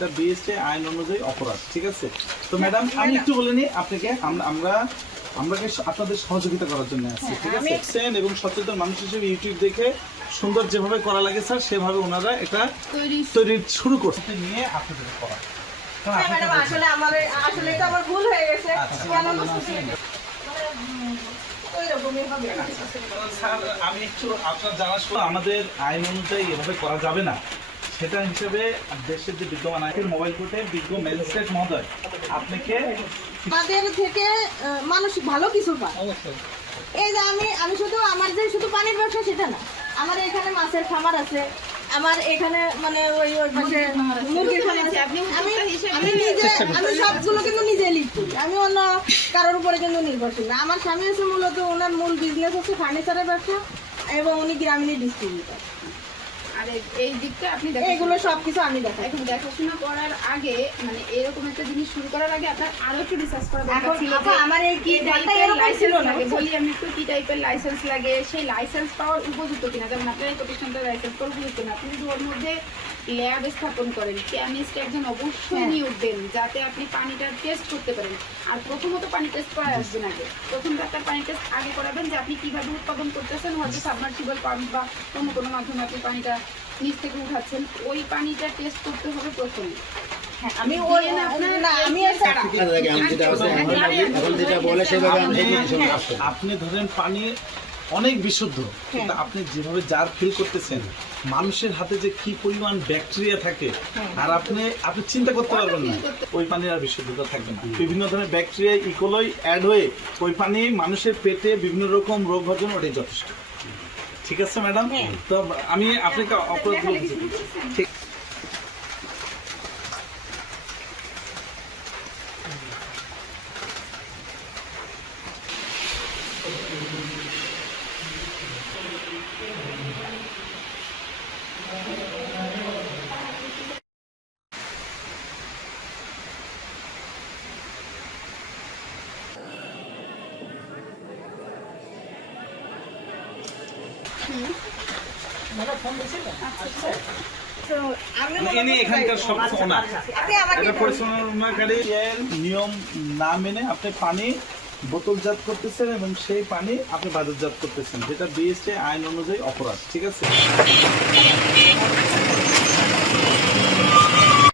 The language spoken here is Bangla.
এটা বিএসটি আইন অনুযায়ী অপরাধ, ঠিক আছে? তো ম্যাডাম আমি একটু বলে নিই আপনাকে, আমরা আপনাদের সহযোগিতা করার জন্য আছি, ঠিক আছে? এবং সচেতন মানুষ হিসেবে ইউটিউব দেখে সুন্দর যেভাবে করা লাগে স্যার সেভাবে ওনারা এটা তৈরি শুরু করতে নিয়ে আপনাদের করা। আসলে এটা আমার ভুল হয়ে গেছে। স্যার আমি একটু আপনার জানার পর আমাদের আইন অনুযায়ী এভাবে করা যাবে না, সেটা হিসেবে দেশের যে বিদ্যমান আইনের মোবাইল কোর্টে বিজ্ঞ ম্যাজিস্ট্রেট মহোদয় আপনাকে তাদের থেকে মানুষ ভালো কিছু পায়। এই যে আমি শুধু আমার যে শুধু পানির ব্যবসা সেটা না, আমার এখানে মাছের খামার আছে, আমার এখানে মানে ওই পাশে মুরগির খামার আছে। আমি সবগুলো কিন্তু নিজে লিড করি, আমি অন্য কারোর উপরে কিন্তু নির্ভরশীল না। আমার স্বামী হচ্ছে মূলত ওনার মূল বিজনেস হচ্ছে ফার্নিচারের ব্যবসা এবং উনি গ্রামীণ ডিস্ট্রিবিউটর। আর এই দিকটা আপনি এগুলো সবকিছু আমি দেখাই। এখন দেখাশোনা করার আগে মানে এরকম একটা জিনিস শুরু করার আগে আপনার আরো একটু রিসার্চ করা দরকার ছিল যে আমার এই কি টাইপের লাইসেন্স লাগে, বলি আমি একটু কি টাইপের লাইসেন্স লাগে, সেই লাইসেন্স পাওয়ার উপযুক্ত কিনা। যেমন আপনার এই প্রতিষ্ঠানটা লাইসেন্স পাওয়ার উপযুক্ত না, আপনি যদি ওর মধ্যে ল্যাব স্থাপন করেন, কেমিস্ট একজন অবশ্যই নিয়োগ দেন যাতে আপনি পানিটা টেস্ট করতে পারেন। আর প্রথমত পানি টেস্ট করা আসবেন আগে, প্রথম একটা পানি টেস্ট আগে করাবেন যে আপনি কিভাবে উৎপাদন করতেছেন, হয়তো সাবমার্সিবল পাম্প বা অন্য কোনো মাধ্যমে আপনি পানিটা নিচ থেকে উঠাচ্ছেন, ওই পানিটা টেস্ট করতে হবে প্রথমে। আপনি ধরেন পানি অনেক বিশুদ্ধ, কিন্তু আপনি যেভাবে জার ফিল করতেছেন মানুষের হাতে যে কি পরিমাণ ব্যাকটেরিয়া থাকে আর আপনি চিন্তা করতে পারবেন না, ওই পানির আর বিশুদ্ধতা থাকবে না। বিভিন্ন ধরনের ব্যাকটেরিয়া ইকোলই অ্যাড হয়ে ওই পানি মানুষের পেটে বিভিন্ন রকম রোগ হওয়ার জন্য ওটাই যথেষ্ট। ঠিক আছে ম্যাডাম, তো আমি আপনাকে অপরাধগুলো ঠিক এখানকার সবকিছু পরিচালনাকারী নিয়ম না মেনে আপনি পানি বোতলজাত করতেছেন এবং সেই পানি আপনি বাজারজাত করতেছেন, যেটা বিএসটি আইন অনুযায়ী অপরাধ, ঠিক আছে?